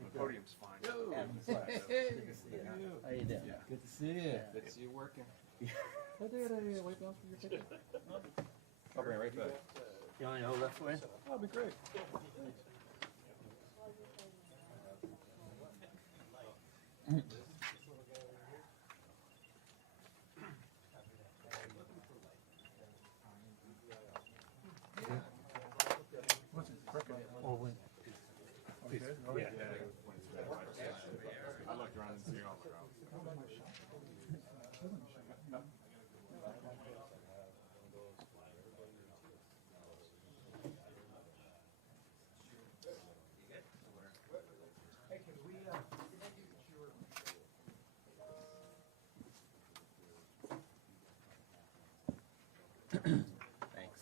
The podium's fine. Yeah. Good to see you. How you doing? Yeah. Good to see you. Yeah. Good to see you working. I did. I wait down for your ticket. I'll bring it right back. You want me to hold that for you? That'll be great. What's it? Oh, wait. Yeah. I looked around and see all the crowds. Thanks.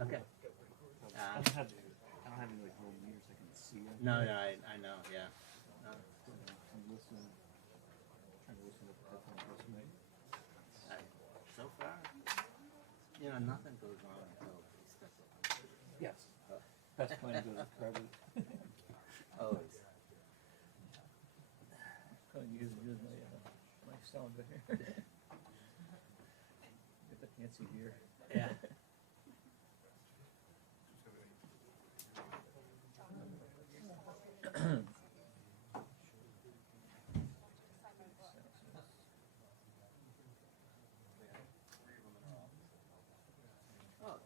Okay. I don't have any like little meters I can see. No, I know, yeah. No, I'm listening. Trying to listen to the headphones with me. so far, nothing goes wrong until he steps up. Yes. Best plan goes with credit. Always. Kind of use my sound here. Get the fancy gear. Yeah. Oh,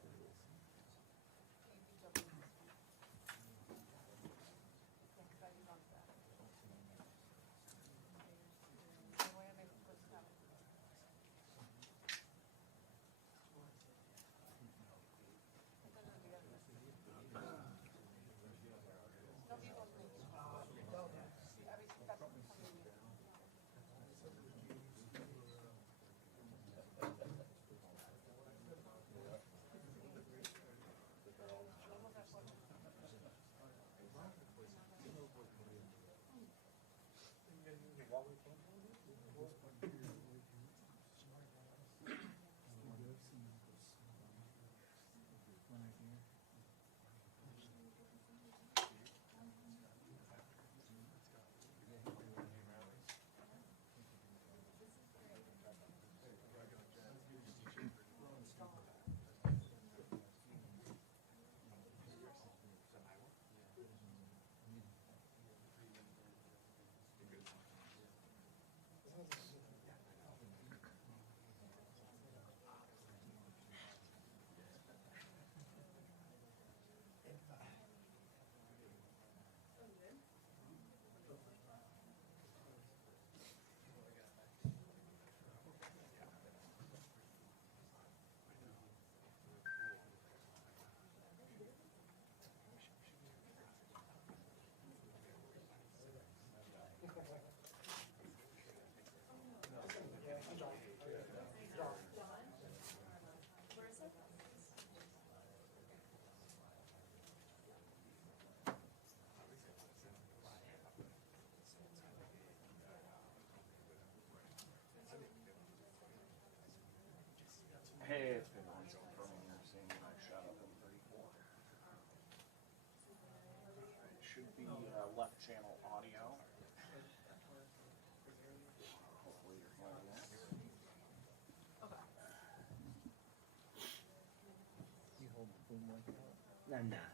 Hey, it's been on so from here saying I shot up in 34. It should be left channel audio. Hopefully you're hearing that. You hold the boom like that. nah.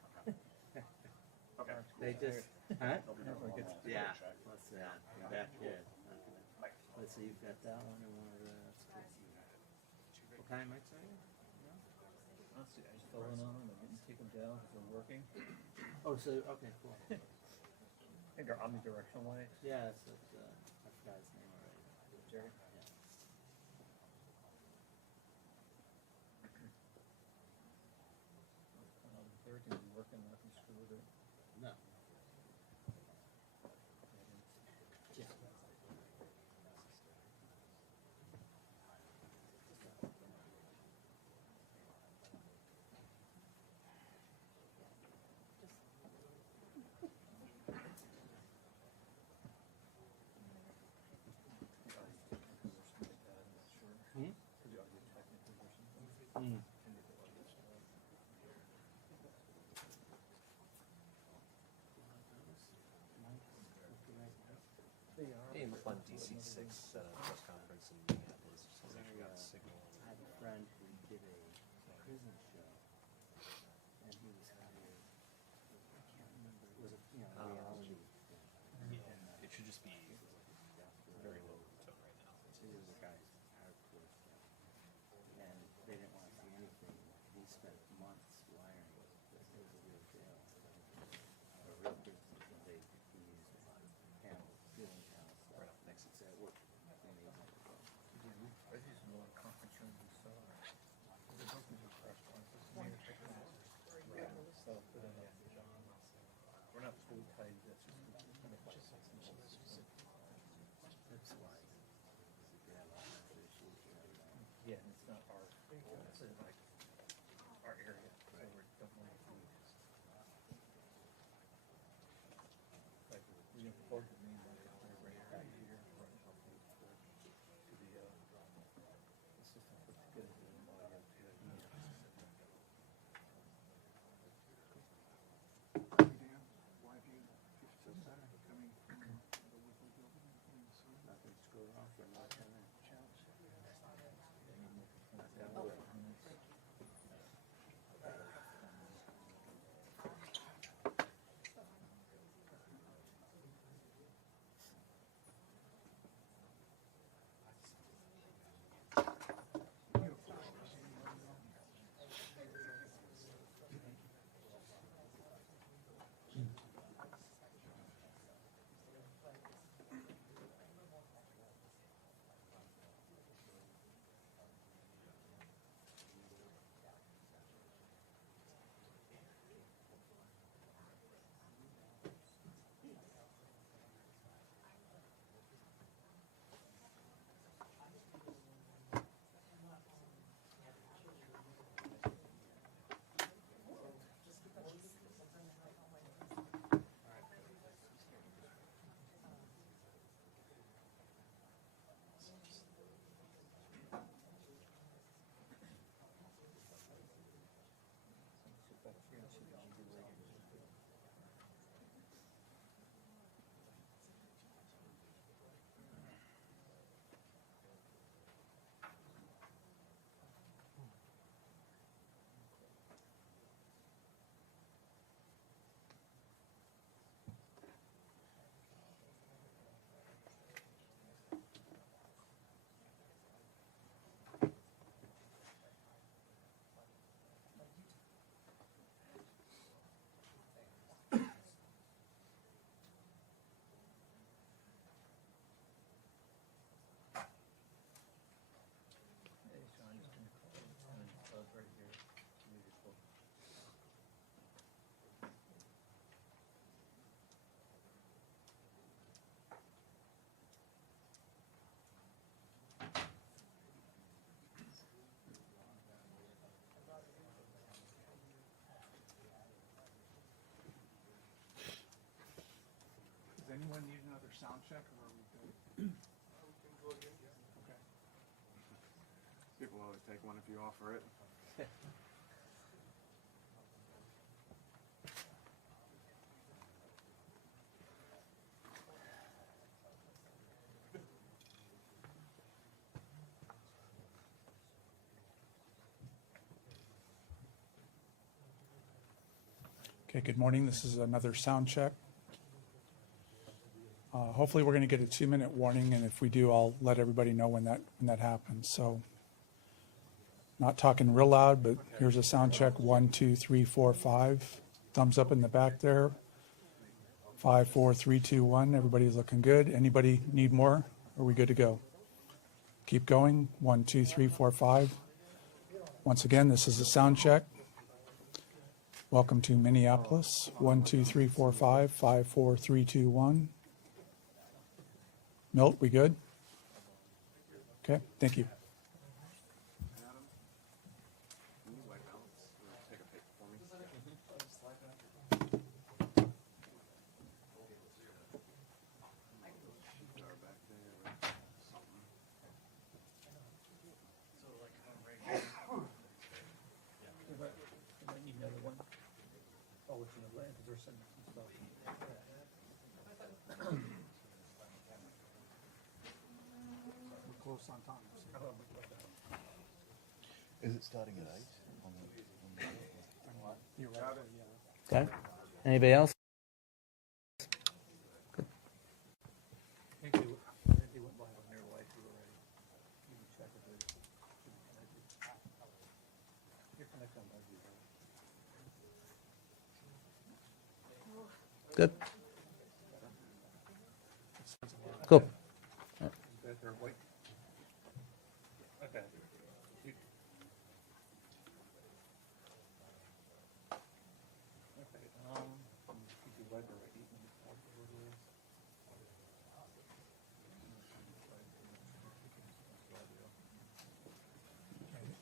Okay. They just, huh? They'll be doing Never one gets- more. Yeah, Check. what's that? Back here. Let's see, you've got that one and one of the, what kind of mix are you? No? Honestly, I just fell in on them. I didn't take them down because they're working. Oh, so, okay, cool. I think they're omnidirectional lights. Yeah, that's what, I forgot his name already. Jerry. Yeah. with it? No. Yeah. Hmm? Mm. Hey, look on DC6 at a press conference in Minneapolis. Just to make sure you got the signal. I had a friend who did a prison show, and he was hired. I can't remember. It was a reality thing. Yeah, it should just be very low tone right now. It was a guy's hardcore stuff, and they didn't want to see anything. He spent months wiring it. It was a real jail, a real prison. He used panels, ceiling panel stuff. Right up next to It worked amazing. I use a lot of conference rooms and stuff. They both use a restaurant. We're not fully tied, that's just. That's why. Yeah, and it's not our, it's like our area, so we don't want to be. Like, we have both the main one, right here, right up to the, system put together, the audio to the. Dan, why have you, coming from the Woodley building in Minnesota? Nothing to go off or nothing. Hey, Sean, just gonna call it, right here. Beautiful. Does anyone need another sound check, or are we good? Okay. People always take one if you offer it. Okay, good morning. This is another sound check. Hopefully, we're going to get a 2-minute warning, and if we do, I'll let everybody know when that happens. So, not talking real loud, but here's a sound check. 1, 2, 3, 4, 5. Thumbs up in the back there. 5, 4, 3, 2, 1. Everybody's looking good. Anybody need more? Are we good to go? Keep going. 1, 2, 3, 4, 5. Once again, this is a sound check. Welcome to Minneapolis. 1, 2, 3, 4, 5, 5, 4, 3, 2, 1. Milt, we good? Okay, thank you. Adam, can you wipe out or take a pic for me? Slide back. Jar back there. Something. So like on right here. If I need another one. Oh, it's in the land, because they're sending some stuff. We're close on time. Is it starting at 8? Theoretically, yeah. Okay. Anybody else? I think they went live on their live too already. You can check if they should be connected. You're connected on live view, right? Good. Cool. They're white. Okay. Okay, keep the weather at 8 minutes after it is.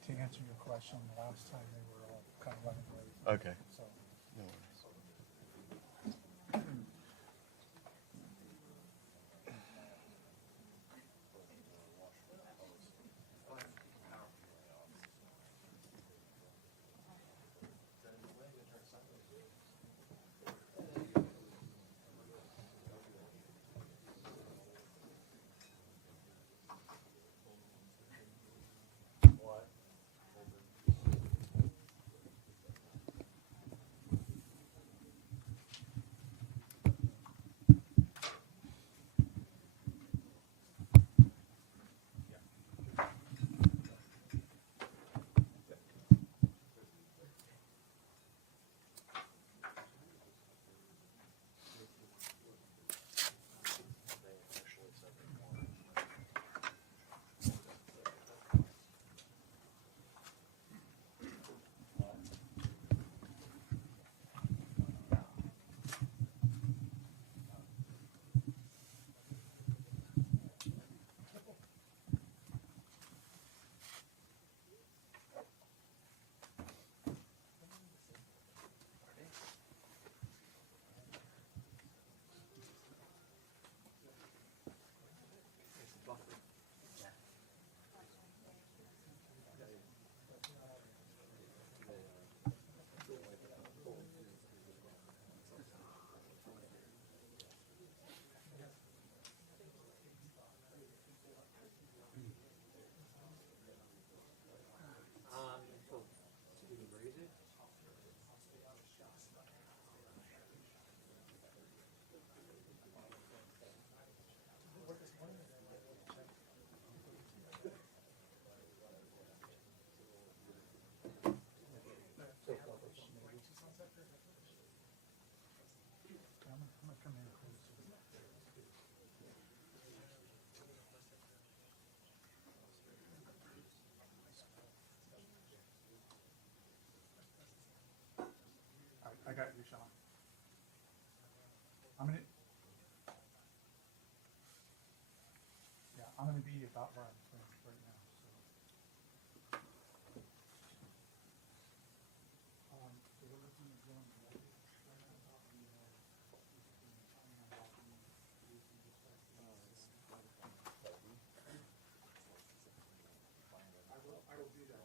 To answer your question, last time they were all kind of running late. Okay. So No worries. I got you, Sean. I'm gonna. Yeah, I'm gonna be about where I'm right now. So we're looking at going right now. I will do that.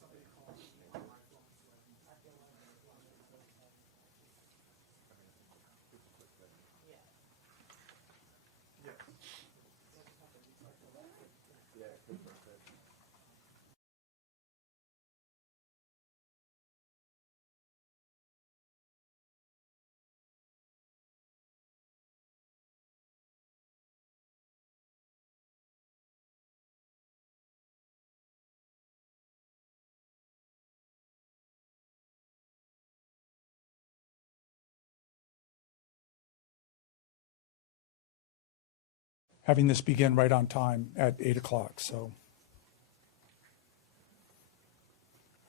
Somebody call me on my phone so I can. Having this begin right on time at 8 o'clock, so.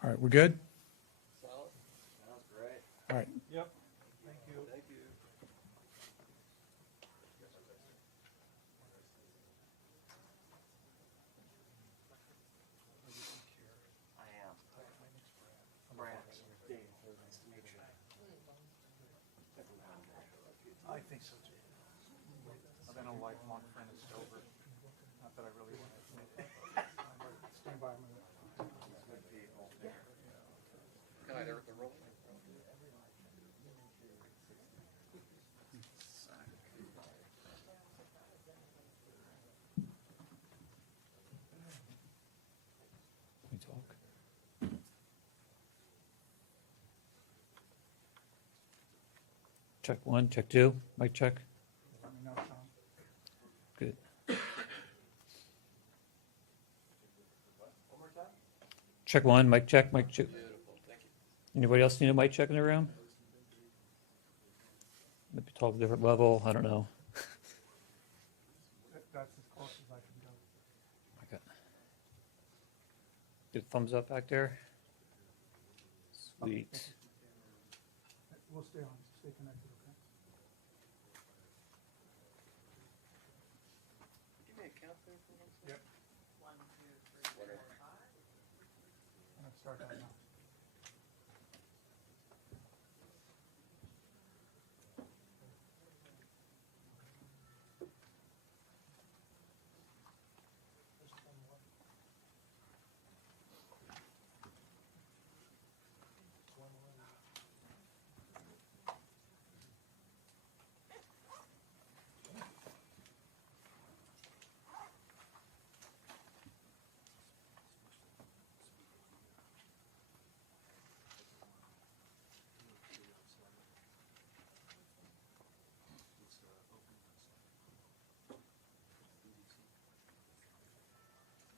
All right, we're good? Sounds great. All right. Yep. Thank you. Thank you. I am. Brad. Dave, nice to meet you. I think so too. I've been a lifelong friend of Stover. Not that I really want to admit it. Stand by a minute. Can I, they're rolling? We talk. Check one, check two, mic check. Let me know, Tom. Good. Check one, mic check, mic two. Beautiful, thank you. Anybody else need a mic check in the room? Maybe talk a different level, I don't know. That's as close as I can go. Okay. Good thumbs up back there. Sweet. We'll stay connected, okay? Give me a count there for one second. Yep. 1, 2, 3, 4, 5. I'm gonna start that now.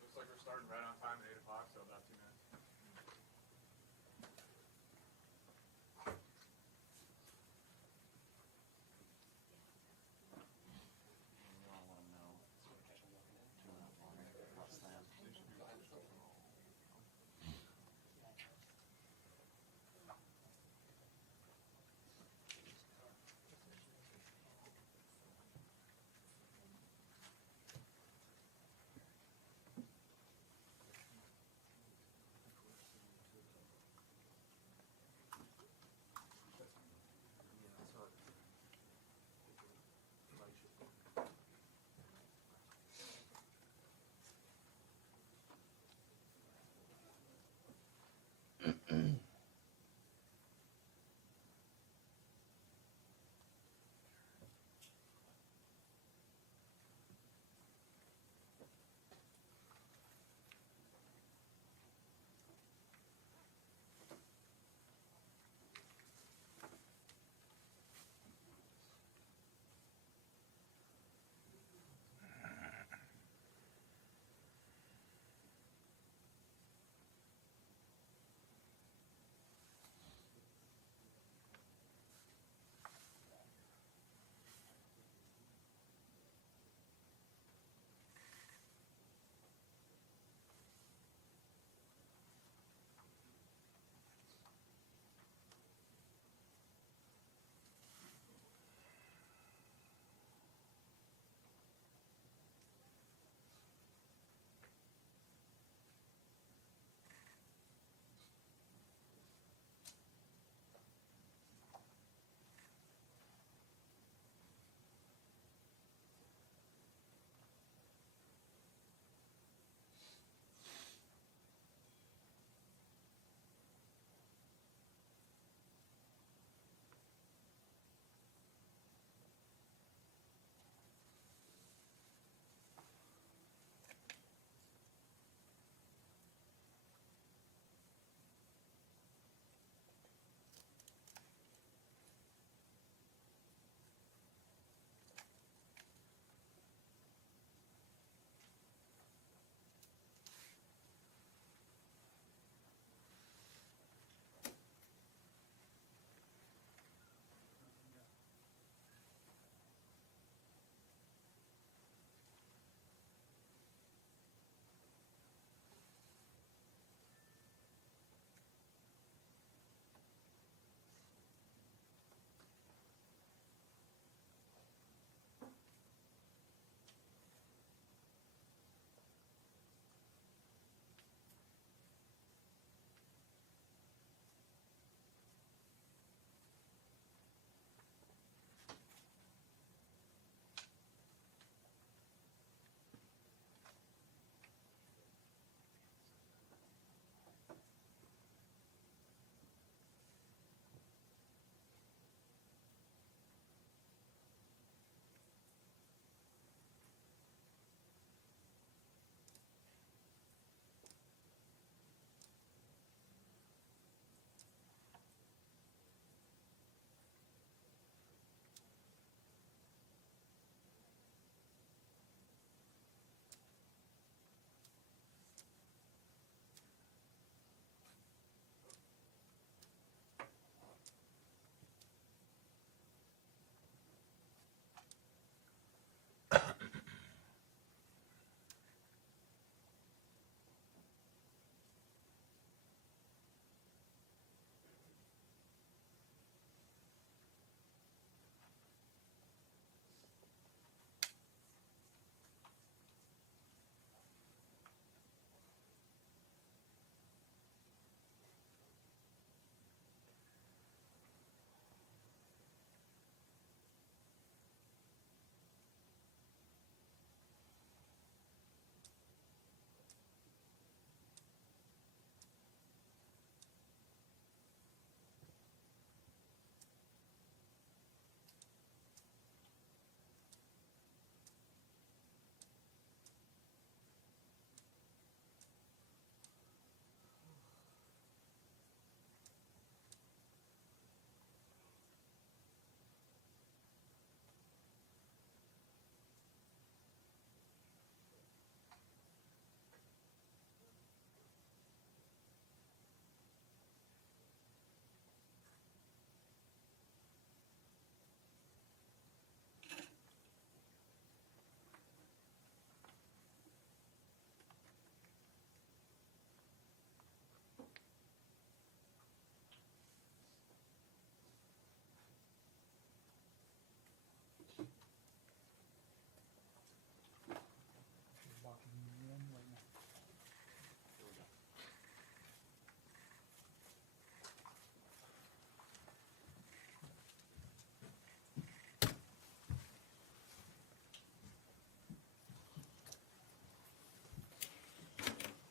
Looks like we're starting right on time at 8 o'clock, so about 2 minutes. You all want to know. Turn that on. What's that?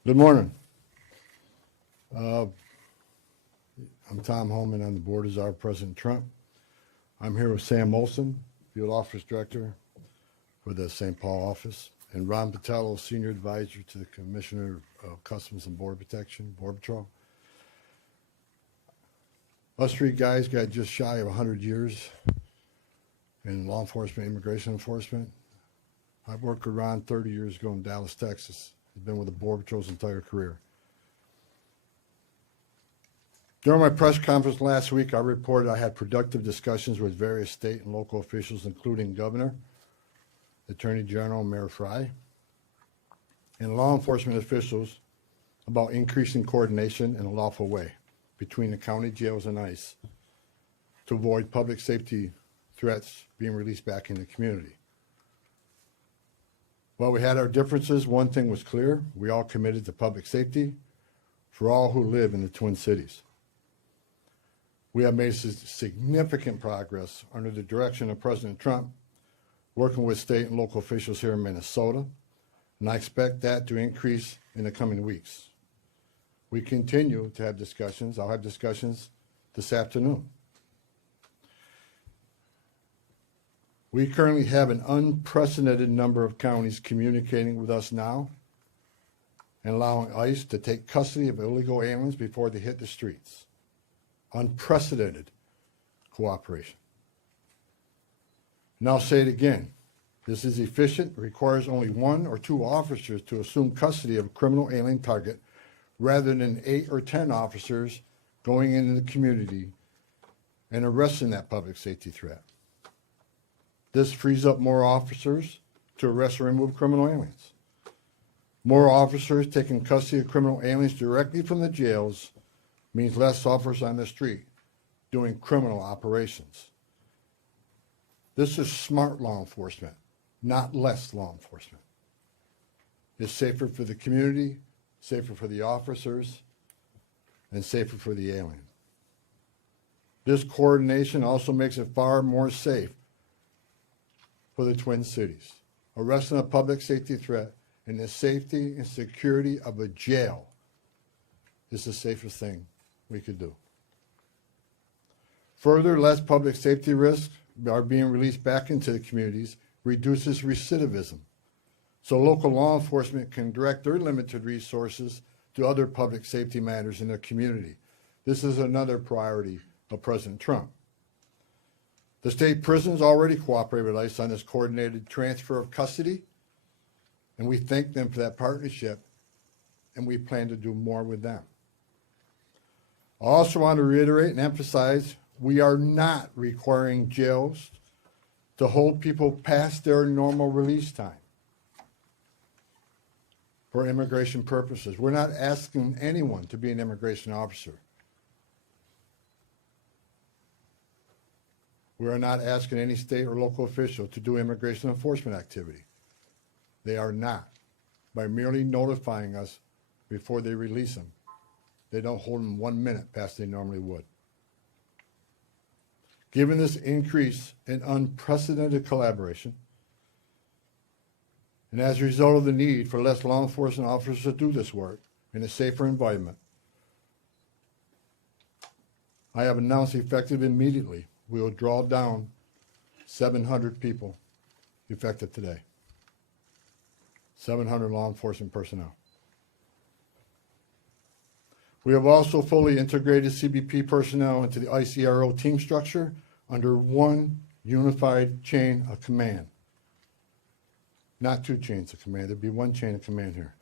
Good morning. I'm Tom Homan. I'm the board of Czar President Trump. I'm here with Sam Olson, Field Office Director for the St. Paul office, and Ron Patello, Senior Advisor to the Commissioner of Customs and Border Protection, Border Patrol. Us three guys got just shy of 100 years in law enforcement, immigration enforcement. I worked with Ron 30 years ago in Dallas, Texas. He's been with the Border Patrol's entire career. During my press conference last week, I reported I had productive discussions with various state and local officials, including Governor, Attorney General, Mayor Fry, and law enforcement officials about increasing coordination in a lawful way between the county jails and ICE to avoid public safety threats being released back in the community. While we had our differences, one thing was clear: we all committed to public safety for all who live in the Twin Cities. We have made significant progress under the direction of President Trump, working with state and local officials here in Minnesota, and I expect that to increase in the coming weeks. We continue to have discussions. I'll have discussions this afternoon. We currently have an unprecedented number of counties communicating with us now and allowing ICE to take custody of illegal aliens before they hit the streets. Unprecedented cooperation. And I'll say it again. This is efficient, requires only 1 or 2 officers to assume custody of a criminal alien target rather than 8 or 10 officers going into the community and arresting that public safety threat. This frees up more officers to arrest or remove criminal aliens. More officers taking custody of criminal aliens directly from the jails means less officers on the street doing criminal operations. This is smart law enforcement, not less law enforcement. It's safer for the community, safer for the officers, and safer for the alien. This coordination also makes it far more safe for the Twin Cities. Arresting a public safety threat in the safety and security of a jail is the safest thing we could do. Further, less public safety risks are being released back into the communities, reduces recidivism, so local law enforcement can direct their limited resources to other public safety matters in their community. This is another priority of President Trump. The state prisons already cooperate with ICE on this coordinated transfer of custody, and we thank them for that partnership, and we plan to do more with them. I also want to reiterate and emphasize we are not requiring jails to hold people past their normal release time for immigration purposes. We're not asking anyone to be an immigration officer. We are not asking any state or local official to do immigration enforcement activity. They are not. By merely notifying us before they release them, they don't hold them 1 minute past they normally would. Given this increase in unprecedented collaboration, and as a result of the need for less law enforcement officers to do this work in a safer environment, I have announced effective immediately we will draw down 700 people effective today. 700 law enforcement personnel. We have also fully integrated CBP personnel into the ICRO team structure under one unified chain of command. Not 2 chains of command, there'd be 1 chain of command here.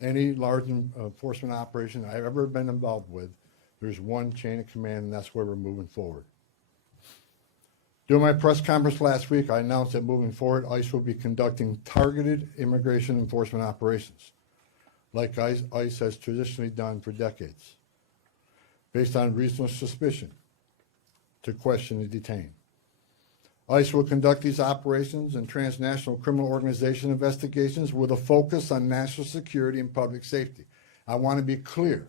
Any large enforcement operation I've ever been involved with, there's 1 chain of command, and that's where we're moving forward. During my press conference last week, I announced that moving forward, ICE will be conducting targeted immigration enforcement operations, like ICE has traditionally done for decades, based on reasonable suspicion to question and detain. ICE will conduct these operations and transnational criminal organization investigations with a focus on national security and public safety. I want to be clear.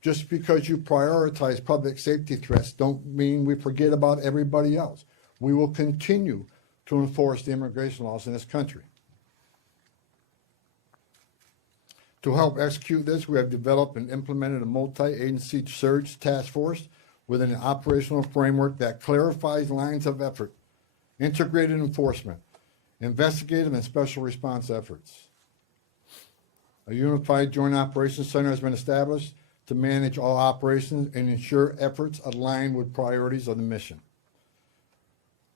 Just because you prioritize public safety threats don't mean we forget about everybody else. We will continue to enforce the immigration laws in this country. To help execute this, we have developed and implemented a multi-agency surge task force within an operational framework that clarifies lines of effort, integrated enforcement, investigative and special response efforts. A unified joint operations center has been established to manage all operations and ensure efforts align with priorities of the mission.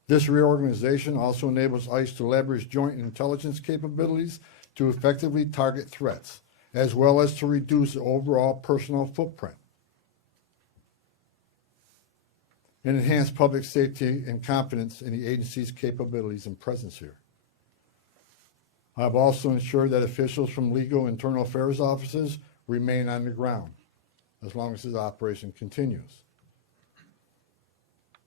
This reorganization also enables ICE to leverage joint intelligence capabilities to effectively target threats, as well as to reduce the overall personnel footprint and enhance public safety and confidence in the agency's capabilities and presence here. I've also ensured that officials from legal internal affairs offices remain on the ground as long as this operation continues.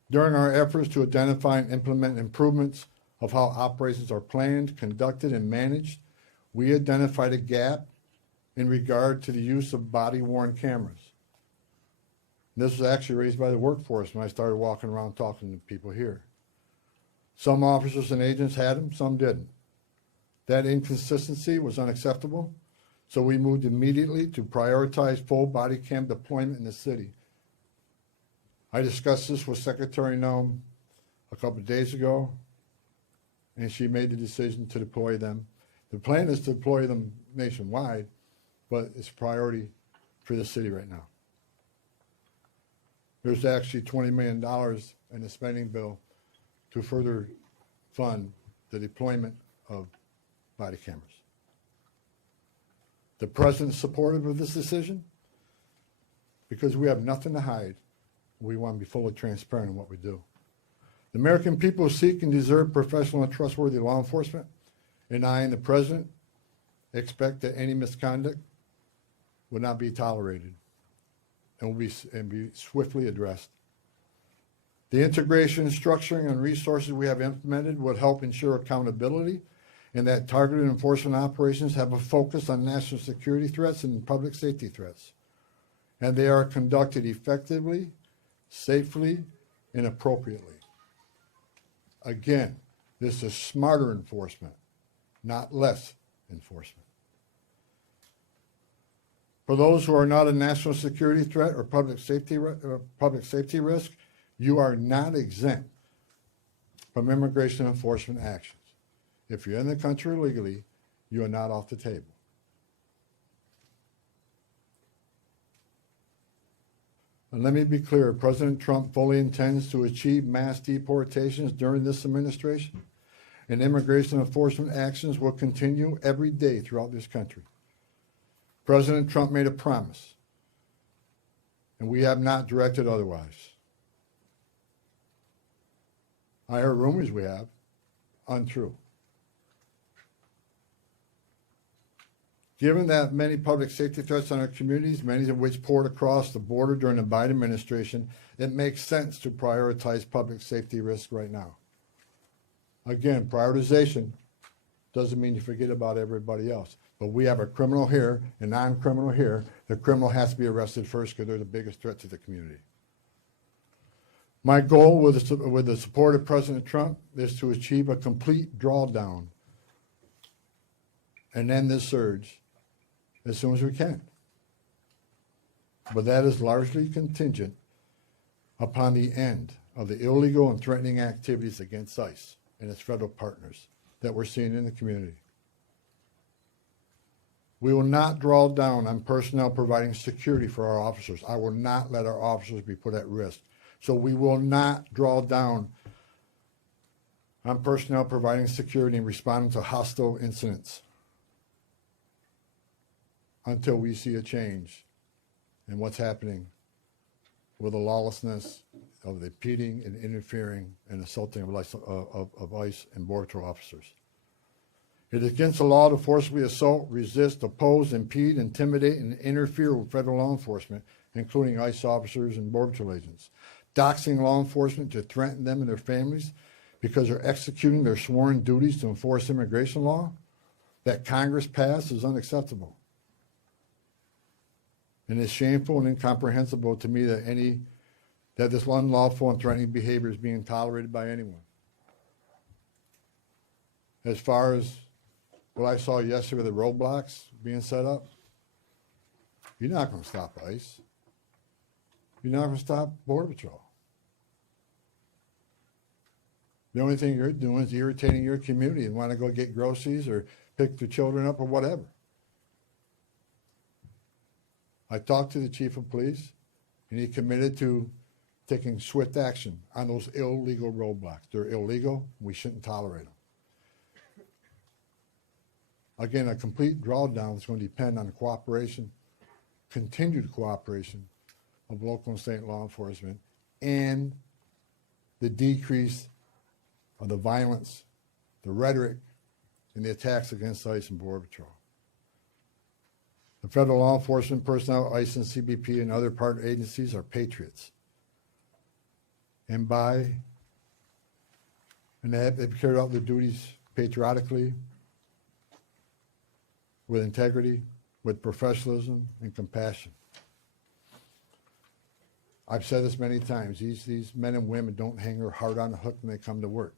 During our efforts to identify and implement improvements of how operations are planned, conducted, and managed, we identified a gap in regard to the use of body-worn cameras. This was actually raised by the workforce when I started walking around talking to people here. Some officers and agents had them, some didn't. That inconsistency was unacceptable, so we moved immediately to prioritize full body cam deployment in the city. I discussed this with Secretary Noem a couple of days ago, and she made the decision to deploy them. The plan is to deploy them nationwide, but it's a priority for the city right now. There's actually $20 million in the spending bill to further fund the deployment of body cameras. The President's supportive of this decision because we have nothing to hide. We want to be fully transparent in what we do. The American people seek and deserve professional and trustworthy law enforcement, and I and the President expect that any misconduct will not be tolerated and will be swiftly addressed. The integration, structuring, and resources we have implemented would help ensure accountability and that targeted enforcement operations have a focus on national security threats and public safety threats, and they are conducted effectively, safely, and appropriately. Again, this is smarter enforcement, not less enforcement. For those who are not a national security threat or public safety risk, you are not exempt from immigration enforcement actions. If you're in the country illegally, you are not off the table. And let me be clear, President Trump fully intends to achieve mass deportations during this administration, and immigration enforcement actions will continue every day throughout this country. President Trump made a promise, and we have not directed otherwise. I heard rumors we have, untrue. Given that many public safety threats on our communities, many of which poured across the border during the Biden administration, it makes sense to prioritize public safety risk right now. Again, prioritization doesn't mean you forget about everybody else. But we have a criminal here, a non-criminal here. The criminal has to be arrested first because they're the biggest threat to the community. My goal with the support of President Trump is to achieve a complete drawdown and end this surge as soon as we can. But that is largely contingent upon the end of the illegal and threatening activities against ICE and its federal partners that we're seeing in the community. We will not draw down on personnel providing security for our officers. I will not let our officers be put at risk. So we will not draw down on personnel providing security and responding to hostile incidents until we see a change in what's happening with the lawlessness of the impeding and interfering and assaulting of ICE and Border Patrol officers. It is against the law to forcibly assault, resist, oppose, impede, intimidate, and interfere with federal law enforcement, including ICE officers and Border Patrol agents. Doxing law enforcement to threaten them and their families because they're executing their sworn duties to enforce immigration law that Congress passed is unacceptable. And it's shameful and incomprehensible to me that this unlawful and threatening behavior is being tolerated by anyone. As far as what I saw yesterday with the roadblocks being set up, You're not gonna stop ICE. You're not gonna stop Border Patrol. The only thing you're doing is irritating your community and want to go get groceries or pick their children up or whatever. I talked to the chief of police, and he committed to taking swift action on those illegal roadblocks. They're illegal. We shouldn't tolerate them. Again, a complete drawdown is going to depend on the cooperation, continued cooperation of local and state law enforcement, and the decrease of the violence, the rhetoric, and the attacks against ICE and Border Patrol. The federal law enforcement personnel, ICE and CBP, and other partner agencies are patriots. And they've carried out their duties patriotically, with integrity, with professionalism, and compassion. I've said this many times, these men and women don't hang their heart on the hook when they come to work.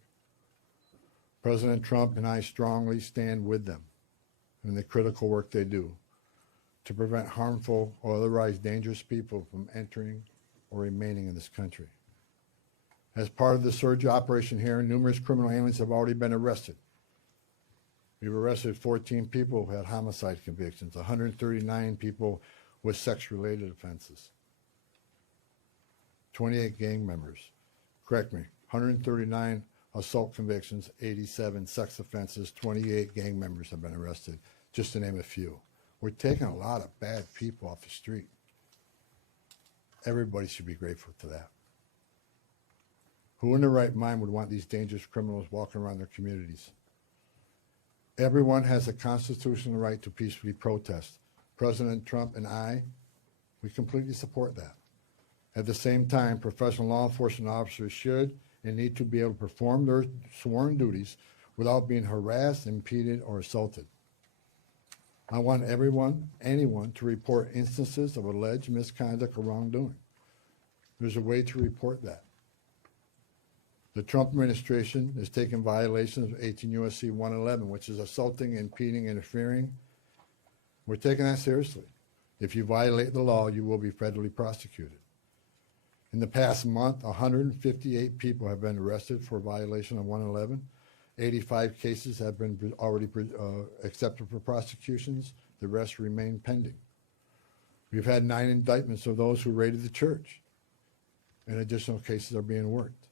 President Trump and I strongly stand with them in the critical work they do to prevent harmful or otherwise dangerous people from entering or remaining in this country. As part of the surge operation here, numerous criminal aliens have already been arrested. We've arrested 14 people who had homicide convictions, 139 people with sex-related offenses, 28 gang members. Correct me, 139 assault convictions, 87 sex offenses, 28 gang members have been arrested, just to name a few. We're taking a lot of bad people off the street. Everybody should be grateful to that. Who in their right mind would want these dangerous criminals walking around their communities? Everyone has a constitutional right to peacefully protest. President Trump and I, we completely support that. At the same time, professional law enforcement officers should and need to be able to perform their sworn duties without being harassed, impeded, or assaulted. I want anyone to report instances of alleged misconduct or wrongdoing. There's a way to report that. The Trump administration is taking violations of 18 U.S.C. 111, which is assaulting, impeding, interfering. We're taking that seriously. If you violate the law, you will be federally prosecuted. In the past month, 158 people have been arrested for violation of 111. 85 cases have been already accepted for prosecutions. The rest remain pending. We've had 9 indictments of those who raided the church, and additional cases are being worked.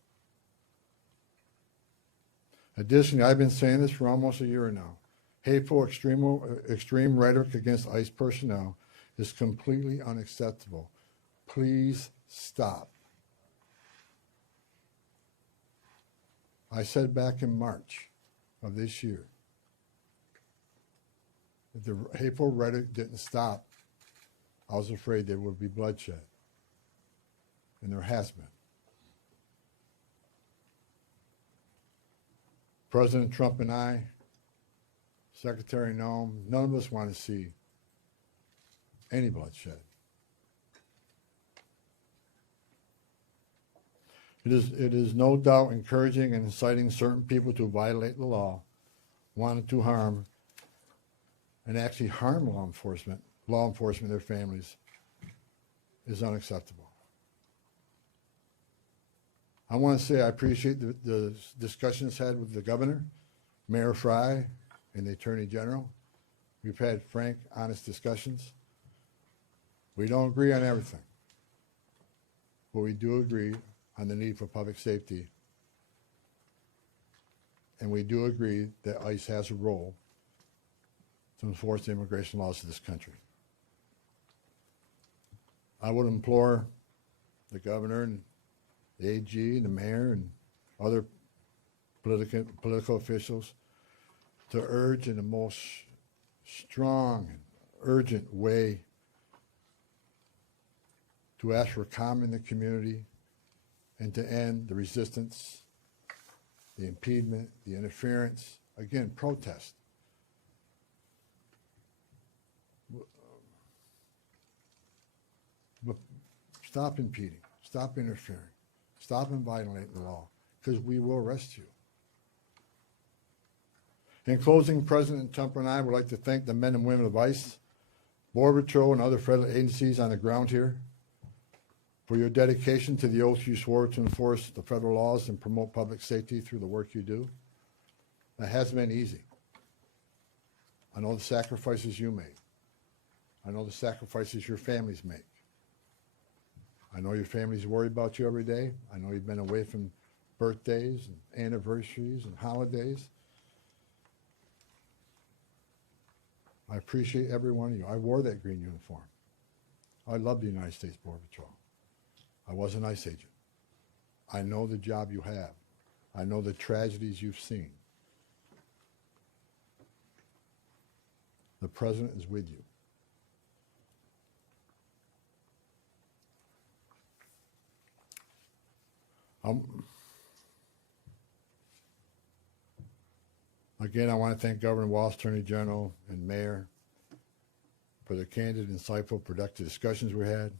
Additionally, I've been saying this for almost a year now. Hateful, extreme rhetoric against ICE personnel is completely unacceptable. Please stop. I said back in March of this year, if the hateful rhetoric didn't stop, I was afraid there would be bloodshed. And there has been. President Trump and I, Secretary Noem, none of us want to see any bloodshed. It is no doubt encouraging and inciting certain people to violate the law, wanting to harm and actually harm law enforcement, their families, is unacceptable. I want to say I appreciate the discussions had with the governor, Mayor Fry, and the Attorney General. We've had frank, honest discussions. We don't agree on everything, but we do agree on the need for public safety. And we do agree that ICE has a role to enforce the immigration laws of this country. I would implore the governor and the AG and the mayor and other political officials to urge in the most strong and urgent way to ask for calm in the community and to end the resistance, the impediment, the interference, again, protest. But stop impeding, stop interfering, stop violating the law, because we will arrest you. In closing, President Trump and I would like to thank the men and women of ICE, Border Patrol and other federal agencies on the ground here, for your dedication to the oath you swore to enforce the federal laws and promote public safety through the work you do. That hasn't been easy. I know the sacrifices you make. I know the sacrifices your families make. I know your families worry about you every day. I know you've been away from birthdays and anniversaries and holidays. I appreciate every one of you. I wore that green uniform. I love the United States Border Patrol. I was an ICE agent. I know the job you have. I know the tragedies you've seen. The President is with you. Again, I want to thank Governor Walz, Attorney General, and Mayor for the candid, insightful, productive discussions we had.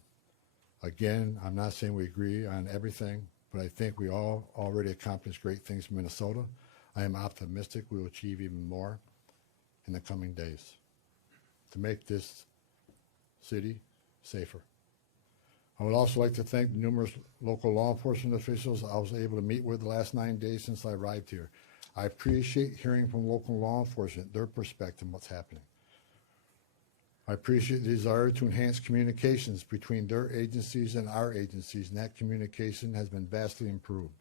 Again, I'm not saying we agree on everything, but I think we all already accomplished great things in Minnesota. I am optimistic we will achieve even more in the coming days to make this city safer. I would also like to thank the numerous local law enforcement officials I was able to meet with the last 9 days since I arrived here. I appreciate hearing from local law enforcement, their perspective on what's happening. I appreciate the desire to enhance communications between their agencies and our agencies, and that communication has been vastly improved.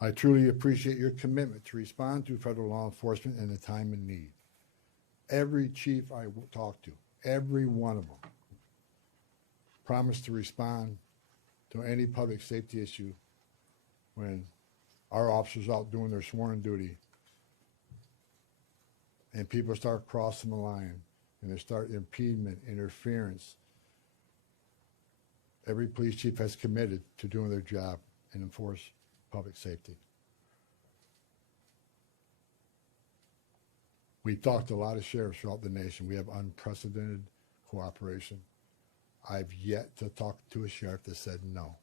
I truly appreciate your commitment to respond to federal law enforcement in a time of need. Every chief I talked to, every one of them, promised to respond to any public safety issue when our officers out doing their sworn duty and people start crossing the line and they start impediment, interference. Every police chief has committed to doing their job and enforce public safety. We talked to a lot of sheriffs throughout the nation. We have unprecedented cooperation. I've yet to talk to a sheriff that said no.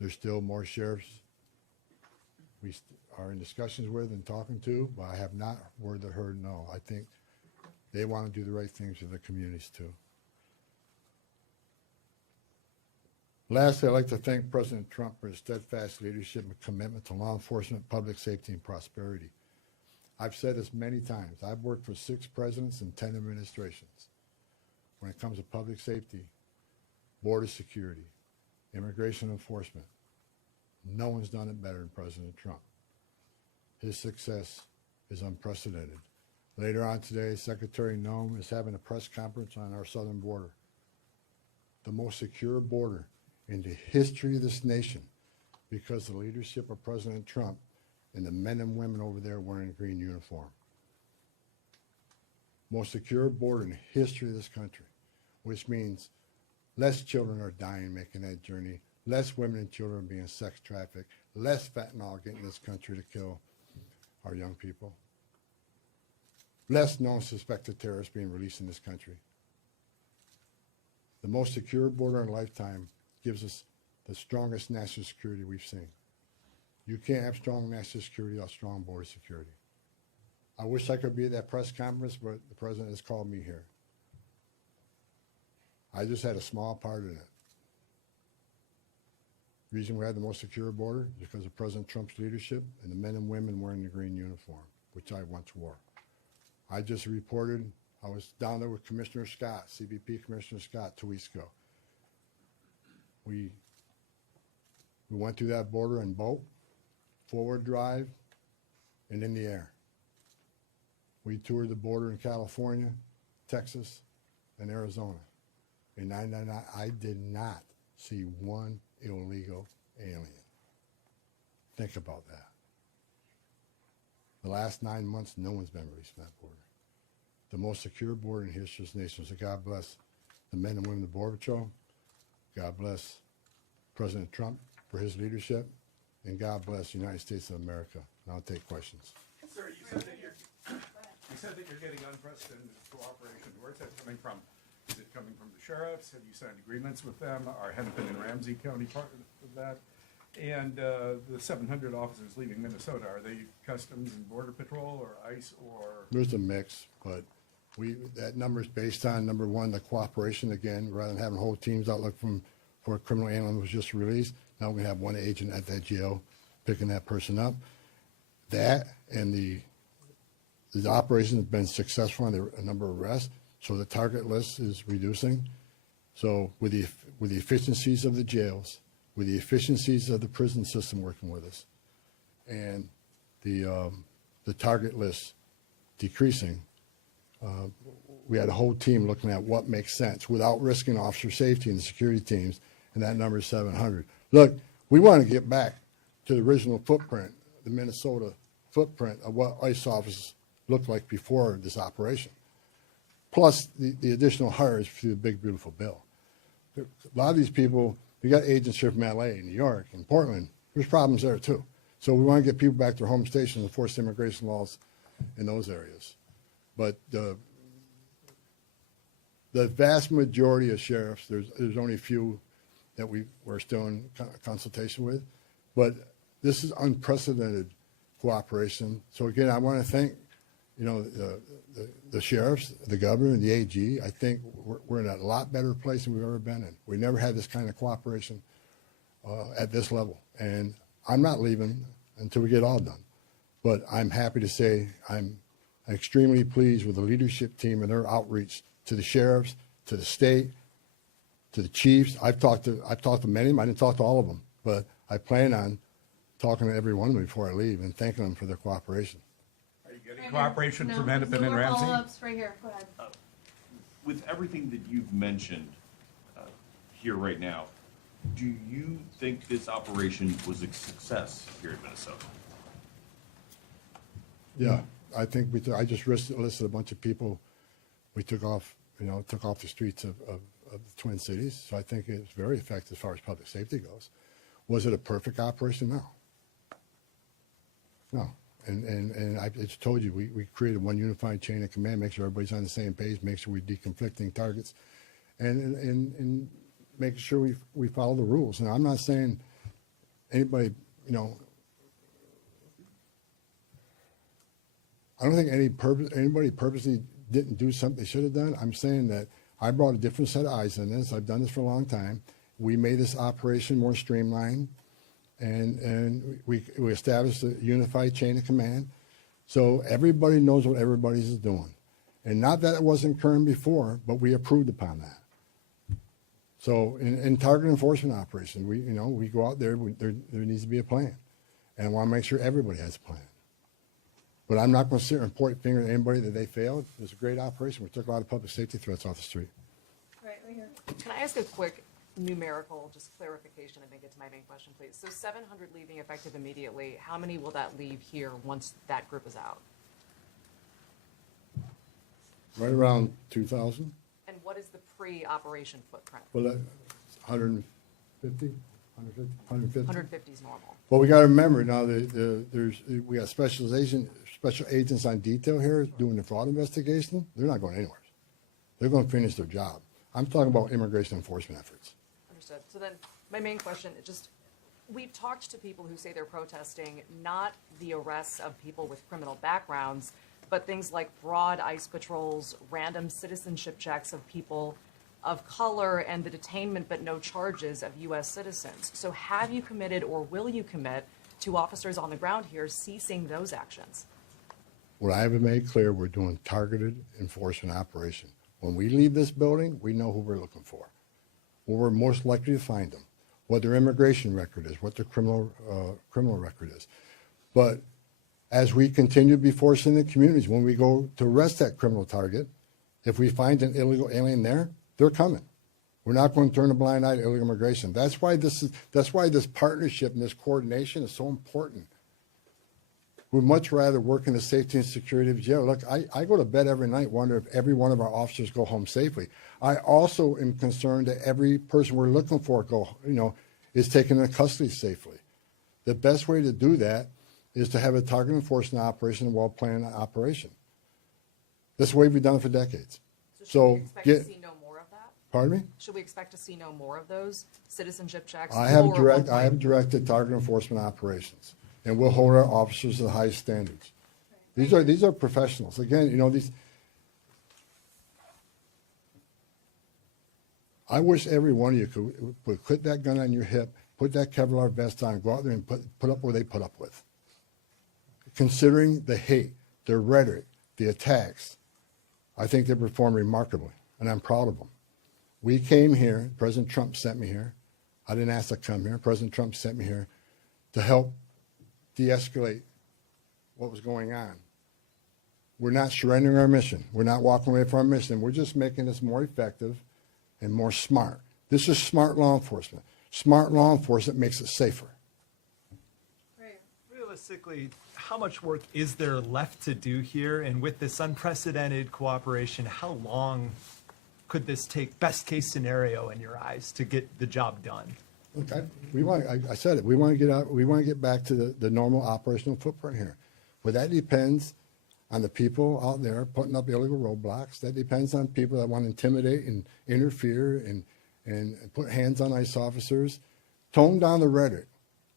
There's still more sheriffs we are in discussions with and talking to, but I have not word that heard no. I think they want to do the right things for their communities too. Lastly, I'd like to thank President Trump for his steadfast leadership and commitment to law enforcement, public safety, and prosperity. I've said this many times. I've worked for 6 presidents and 10 administrations. When it comes to public safety, border security, immigration enforcement, no one's done it better than President Trump. His success is unprecedented. Later on today, Secretary Noem is having a press conference on our southern border, the most secure border in the history of this nation, because of the leadership of President Trump and the men and women over there wearing a green uniform. Most secure border in the history of this country, which means less children are dying making that journey, less women and children being sex trafficked, less fentanyl getting in this country to kill our young people, less known suspected terrorists being released in this country. The most secure border in a lifetime gives us the strongest national security we've seen. You can't have strong national security without strong border security. I wish I could be at that press conference, but the president has called me here. I just had a small part of that. The reason we had the most secure border is because of President Trump's leadership and the men and women wearing the green uniform, which I once wore. I just reported, I was down there with Commissioner Scott, CBP Commissioner Scott, 2 weeks ago. We went through that border in boat, forward drive, and in the air. We toured the border in California, Texas, and Arizona. And I did not see one illegal alien. Think about that. The last 9 months, no one's been released from that border. The most secure border in history of this nation. So God bless the men and women of the Border Patrol. God bless President Trump for his leadership. And God bless the United States of America. And I'll take questions. Sir, you said that you're getting unprecedented cooperation. Where's that coming from? Is it coming from the sheriffs? Have you signed agreements with them? Are Hennepin and Ramsey County part of that? And the 700 officers leaving Minnesota, are they Customs and Border Patrol or ICE or? There's a mix, but that number is based on, number one, the cooperation again, rather than having whole teams out looking for a criminal alien was just released. Now we have one agent at that jail picking that person up. That and the operation has been successful on a number of arrests, so the target list is reducing. So with the efficiencies of the jails, with the efficiencies of the prison system working with us, and the target list decreasing, we had a whole team looking at what makes sense without risking officer safety and the security teams, and that number is 700. Look, we want to get back to the original footprint, the Minnesota footprint of what ICE officers looked like before this operation, plus the additional hires through the big, beautiful bill. A lot of these people, we got agents here from LA, New York, and Portland. There's problems there too. So we want to get people back to their home stations and enforce immigration laws in those areas. But the vast majority of sheriffs, there's only a few that we're still in consultation with, but this is unprecedented cooperation. So again, I want to thank, the sheriffs, the governor, and the AG. I think we're in a lot better place than we've ever been in. We never had this kind of cooperation at this level, and I'm not leaving until we get all done. But I'm happy to say I'm extremely pleased with the leadership team and their outreach to the sheriffs, to the state, to the chiefs. I've talked to many of them. I didn't talk to all of them, but I plan on talking to every one of them before I leave and thanking them for their cooperation. Are you getting cooperation from Hennepin and Ramsey? Follow-ups right here, go ahead. With everything that you've mentioned here right now, do you think this operation was a success here in Minnesota? Yeah, I think I just listed a bunch of people we took off the streets of the Twin Cities. So I think it was very effective as far as public safety goes. Was it a perfect operation? No. No. And I just told you, we created one unified chain of command, make sure everybody's on the same page, make sure we're deconflicting targets, and making sure we follow the rules. And I'm not saying anybody, I don't think anybody purposely didn't do something they should have done. I'm saying that I brought a different set of eyes on this. I've done this for a long time. We made this operation more streamlined, and we established a unified chain of command. So everybody knows what everybody's doing. And not that it wasn't current before, but we approved upon that. So in target enforcement operation, we go out there, there needs to be a plan. And I want to make sure everybody has a plan. But I'm not going to sit here and point a finger at anybody that they failed. It was a great operation. We took a lot of public safety threats off the street. Right here. Can I ask a quick numerical, just clarification, and then get to my main question, please? So 700 leaving effective immediately. How many will that leave here once that group is out? Right around 2,000. And what is the pre-operation footprint? Well, that's 150. 150 is normal. Well, we got to remember now we got special agents on detail here doing the fraud investigation. They're not going anywhere. They're going to finish their job. I'm talking about immigration enforcement efforts. Understood. So then my main question, we've talked to people who say they're protesting not the arrests of people with criminal backgrounds, but things like broad ICE patrols, random citizenship checks of people of color, and the detainment but no charges of U.S. citizens. So have you committed or will you commit to officers on the ground here ceasing those actions? What I have made clear, we're doing targeted enforcement operation. When we leave this building, we know who we're looking for, where we're most likely to find them, what their immigration record is, what their criminal record is. But as we continue to be forced in the communities, when we go to arrest that criminal target, if we find an illegal alien there, they're coming. We're not going to turn a blind eye to illegal immigration. That's why this partnership and this coordination is so important. We'd much rather work in the safety and security of jail. Look, I go to bed every night wonder if every one of our officers go home safely. I also am concerned that every person we're looking for is taken into custody safely. The best way to do that is to have a target enforcement operation, a well-planned operation. That's the way we've done it for decades. So should we expect to see no more of that? Pardon me? Should we expect to see no more of those citizenship checks? I have or one I have time? directed target enforcement operations, and we'll hold our officers to the highest standards. These are professionals. Again, you know, I wish every one of you could put that gun on your hip, put that Kevlar vest on, and go out there and put up what they put up with. Considering the hate, the rhetoric, the attacks, I think they performed remarkably, and I'm proud of them. We came here, President Trump sent me here. I didn't ask to come here. President Trump sent me here to help de-escalate what was going on. We're not surrendering our mission. We're not walking away from our mission. We're just making this more effective and more smart. This is smart law enforcement. Smart law enforcement makes it safer. Right. Realistically, how much work is there left to do here? And with this unprecedented cooperation, how long could this take, best case scenario in your eyes, to get the job done? Look, I said it. We want to get out. We want to get back to the normal operational footprint here. But that depends on the people out there putting up illegal roadblocks. That depends on people that want to intimidate and interfere and put hands on ICE officers. Tone down the rhetoric.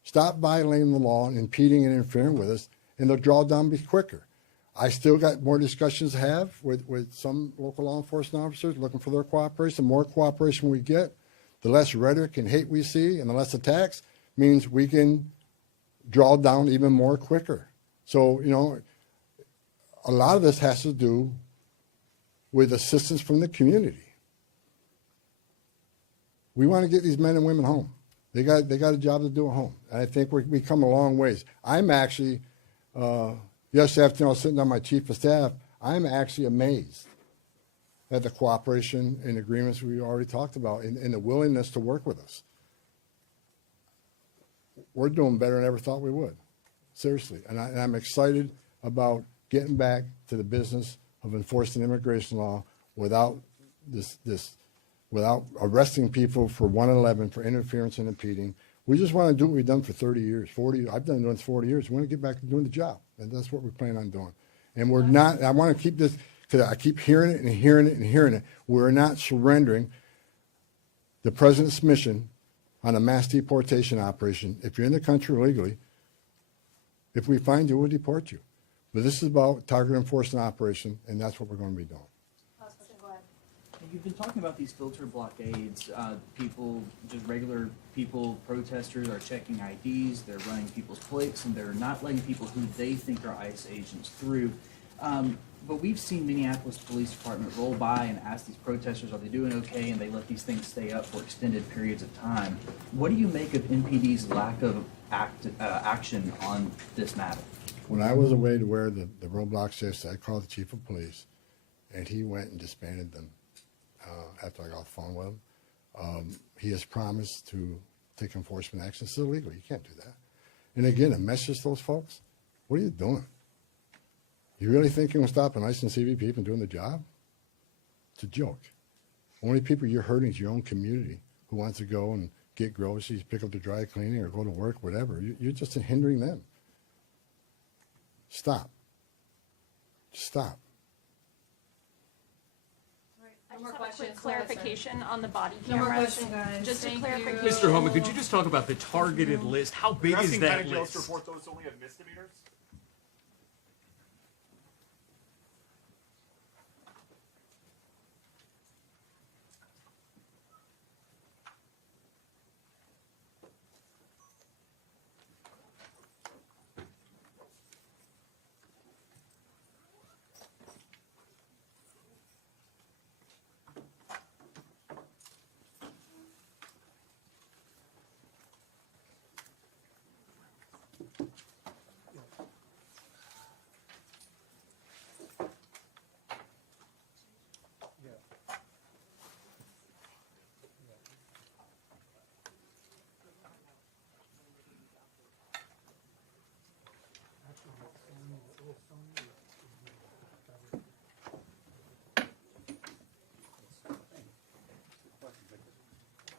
Stop violating the law and impeding and interfering with us, and they'll draw down be quicker. I still got more discussions to have with some local law enforcement officers looking for their cooperation. The more cooperation we get, the less rhetoric and hate we see, and the less attacks means we can draw down even more quicker. So, you know, a lot of this has to do with assistance from the community. We want to get these men and women home. They got a job to do at home. And I think we come a long ways. I'm actually, yesterday afternoon I was sitting on my chief of staff, I'm actually amazed at the cooperation and agreements we already talked about and the willingness to work with us. We're doing better than I ever thought we would. Seriously. And I'm excited about getting back to the business of enforcing immigration law without without arresting people for 111 for interference and impeding. We just want to do what we've done for 30 years, 40. I've done it for 40 years. We want to get back to doing the job, and that's what we plan on doing. And we're not. I want to keep this because I keep hearing it and hearing it and hearing it. We're not surrendering the president's mission on a mass deportation operation. If you're in the country illegally, if we find you, we'll deport you. But this is about target enforcement operation, and that's what we're going to be doing. Last question, go ahead. You've been talking about these filter blockades. People, just regular people, protesters are checking IDs, they're running people's plates, and they're not letting people who they think are ICE agents through. But we've seen Minneapolis Police Department roll by and ask these protesters, are they doing okay? And they let these things stay up for extended periods of time. What do you make of NPD's lack of action on this matter? When I was away to wear the roadblocks yesterday, I called the chief of police, and he went and disbanded them after I got off the phone with him. He has promised to take enforcement action. It's illegal. You can't do that. And again, a message to those folks, what are you doing? You really think you're going to stop an ICE and CBP from doing the job? It's a joke. Only people you're hurting is your own community who wants to go and get groceries, pick up the dry cleaning, or go to work, whatever. You're just hindering them. Stop. Stop. No I more just have a quick questions. Go ahead, sir. clarification on the body No more cameras. questions, guys. Just a Thank clarification. you. Mr. Homan, could you just talk about the targeted list? How big is that list? report those only have misdemeanors?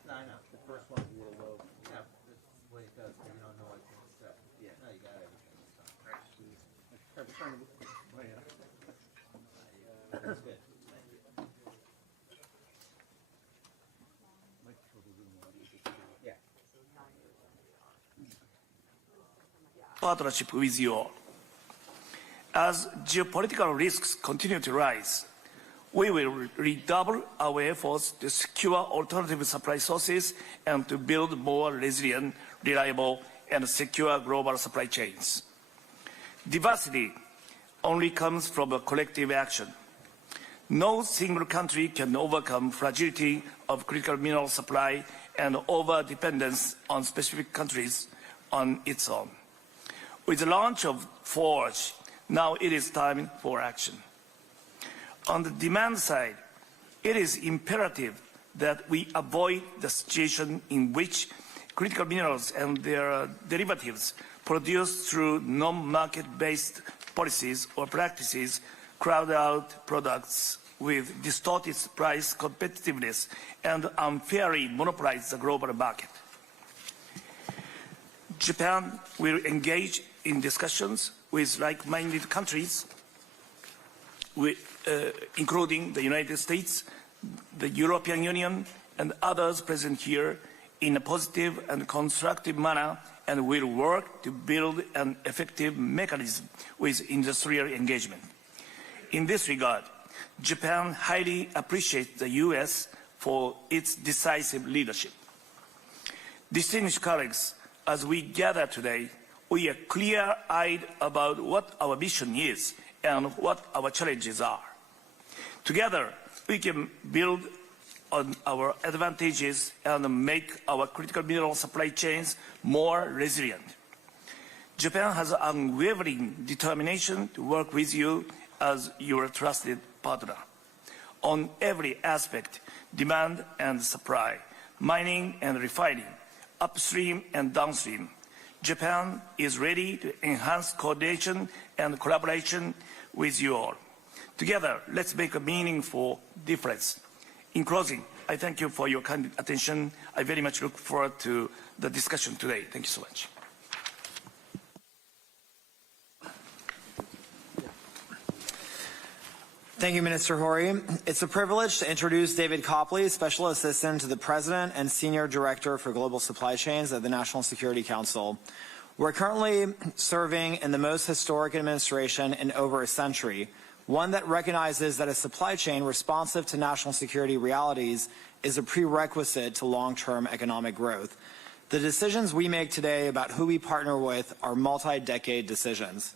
No, I know. The first one's a little low. Yeah, that's the way it goes. You don't know what to expect. Yeah, no, you got everything. That's good. Thank you. partnership with you all. As geopolitical risks continue to rise, we will redouble our efforts to secure alternative supply sources and to build more resilient, reliable, and secure global supply chains. Diversity only comes from a collective action. No single country can overcome fragility of critical mineral supply and over-dependence on specific countries on its own. With the launch of Forge, now it is time for action. On the demand side, it is imperative that we avoid the situation in which critical minerals and their derivatives produced through non-market-based policies or practices crowd out products with distorted price competitiveness and unfairly monopolize the global market. Japan will engage in discussions with like-minded countries, including the United States, the European Union, and others present here in a positive and constructive manner, and will work to build an effective mechanism with industrial engagement. In this regard, Japan highly appreciates the U.S. for its decisive leadership. Distinguished colleagues, as we gather today, we are clear-eyed about what our mission is and what our challenges are. Together, we can build on our advantages and make our critical mineral supply chains more resilient. Japan has unwavering determination to work with you as your trusted partner on every aspect: demand and supply, mining and refining, upstream and downstream. Japan is ready to enhance coordination and collaboration with you all. Together, let's make a meaningful difference. In closing, I thank you for your kind attention. I very much look forward to the discussion today. Thank you so much. Thank you, Minister Hori. It's a privilege to introduce David Copley, Special Assistant to the President and Senior Director for Global Supply Chains at the National Security Council. We're currently serving in the most historic administration in over a century, one that recognizes that a supply chain responsive to national security realities is a prerequisite to long-term economic growth. The decisions we make today about who we partner with are multi-decade decisions.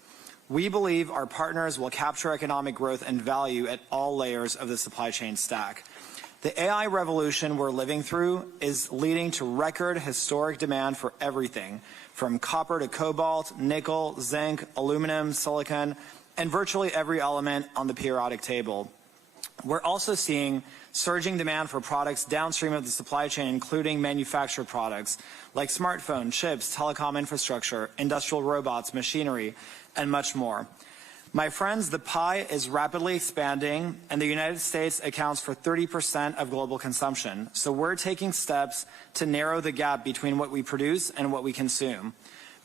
We believe our partners will capture economic growth and value at all layers of the supply chain stack. The AI revolution we're living through is leading to record historic demand for everything, from copper to cobalt, nickel, zinc, aluminum, silicon, and virtually every element on the periodic table. We're also seeing surging demand for products downstream of the supply chain, including manufactured products like smartphones, chips, telecom infrastructure, industrial robots, machinery, and much more. My friends, the pie is rapidly expanding, and the United States accounts for 30% of global consumption. So we're taking steps to narrow the gap between what we produce and what we consume.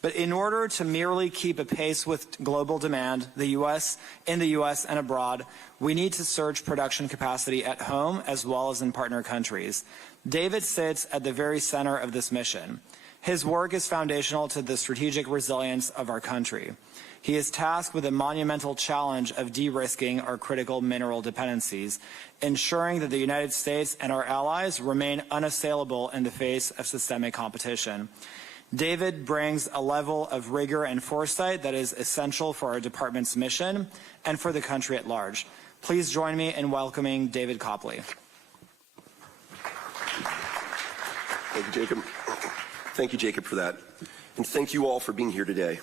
But in order to merely keep a pace with global demand, in the U.S. and abroad, we need to surge production capacity at home as well as in partner countries. David sits at the very center of this mission. His work is foundational to the strategic resilience of our country. He is tasked with the monumental challenge of de-risking our critical mineral dependencies, ensuring that the United States and our allies remain unassailable in the face of systemic competition. David brings a level of rigor and foresight that is essential for our department's mission and for the country at large. Please join me in welcoming David Copley. Thank you, Jacob. Thank you, Jacob, for that. And thank you all for being here today.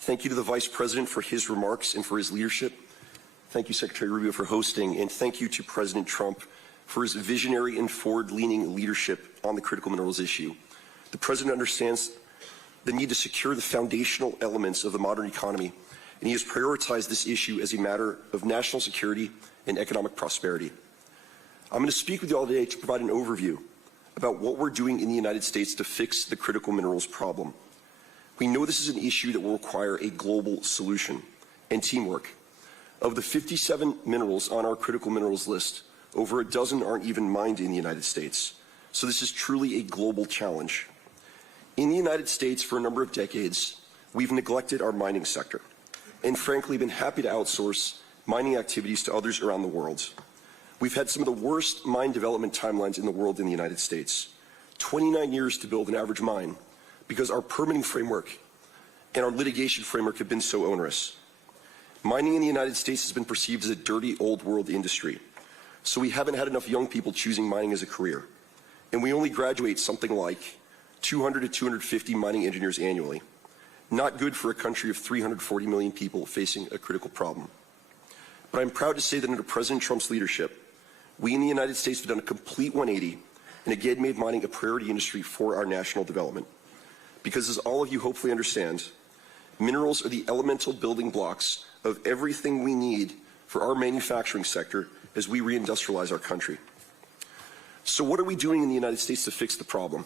Thank you to the Vice President for his remarks and for his leadership. Thank you, Secretary Rubio, for hosting. And thank you to President Trump for his visionary and forward-leaning leadership on the critical minerals issue. The President understands the need to secure the foundational elements of the modern economy, and he has prioritized this issue as a matter of national security and economic prosperity. I'm going to speak with you all today to provide an overview about what we're doing in the United States to fix the critical minerals problem. We know this is an issue that will require a global solution and teamwork. Of the 57 minerals on our critical minerals list, over a dozen aren't even mined in the United States. So this is truly a global challenge. In the United States, for a number of decades, we've neglected our mining sector and frankly been happy to outsource mining activities to others around the world. We've had some of the worst mine development timelines in the world in the United States. 29 years to build an average mine because our permitting framework and our litigation framework have been so onerous. Mining in the United States has been perceived as a dirty old world industry, so we haven't had enough young people choosing mining as a career. And we only graduate something like 200 to 250 mining engineers annually. Not good for a country of 340 million people facing a critical problem. But I'm proud to say that under President Trump's leadership, we in the United States have done a complete 180 and again made mining a priority industry for our national development. Because as all of you hopefully understand, minerals are the elemental building blocks of everything we need for our manufacturing sector as we reindustrialize our country. So what are we doing in the United States to fix the problem?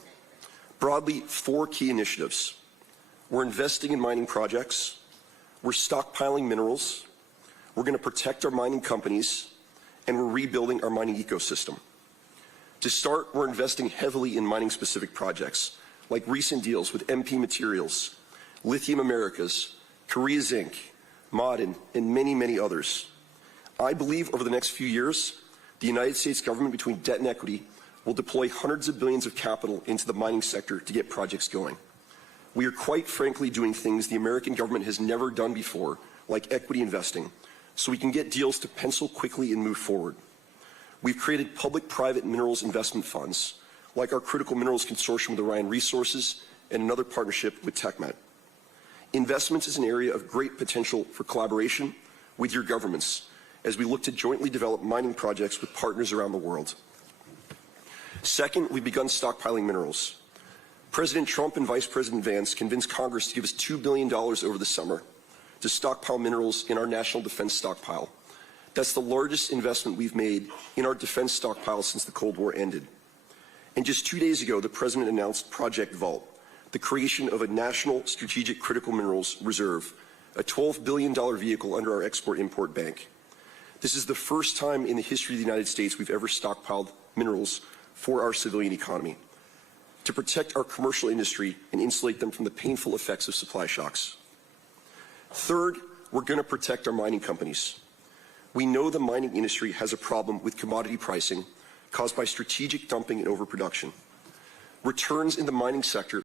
Broadly, 4 key initiatives. We're investing in mining projects, we're stockpiling minerals, we're going to protect our mining companies, and we're rebuilding our mining ecosystem. To start, we're investing heavily in mining-specific projects, like recent deals with MP Materials, Lithium Americas, Korea Zinc, Ma'aden, and many, many others. I believe over the next few years, the United States government, between debt and equity, will deploy hundreds of billions of capital into the mining sector to get projects going. We are quite frankly doing things the American government has never done before, like equity investing, so we can get deals to pencil quickly and move forward. We've created public-private minerals investment funds, like our Critical Minerals Consortium with Orion Resources and another partnership with TechMet. Investments is an area of great potential for collaboration with your governments as we look to jointly develop mining projects with partners around the world. Second, we've begun stockpiling minerals. President Trump and Vice President Vance convinced Congress to give us $2 billion over the summer to stockpile minerals in our national defense stockpile. That's the largest investment we've made in our defense stockpile since the Cold War ended. And just 2 days ago, the President announced Project Vault, the creation of a National Strategic Critical Minerals Reserve, a $12 billion vehicle under our Export-Import Bank. This is the first time in the history of the United States we've ever stockpiled minerals for our civilian economy, to protect our commercial industry and insulate them from the painful effects of supply shocks. Third, we're going to protect our mining companies. We know the mining industry has a problem with commodity pricing caused by strategic dumping and overproduction. Returns in the mining sector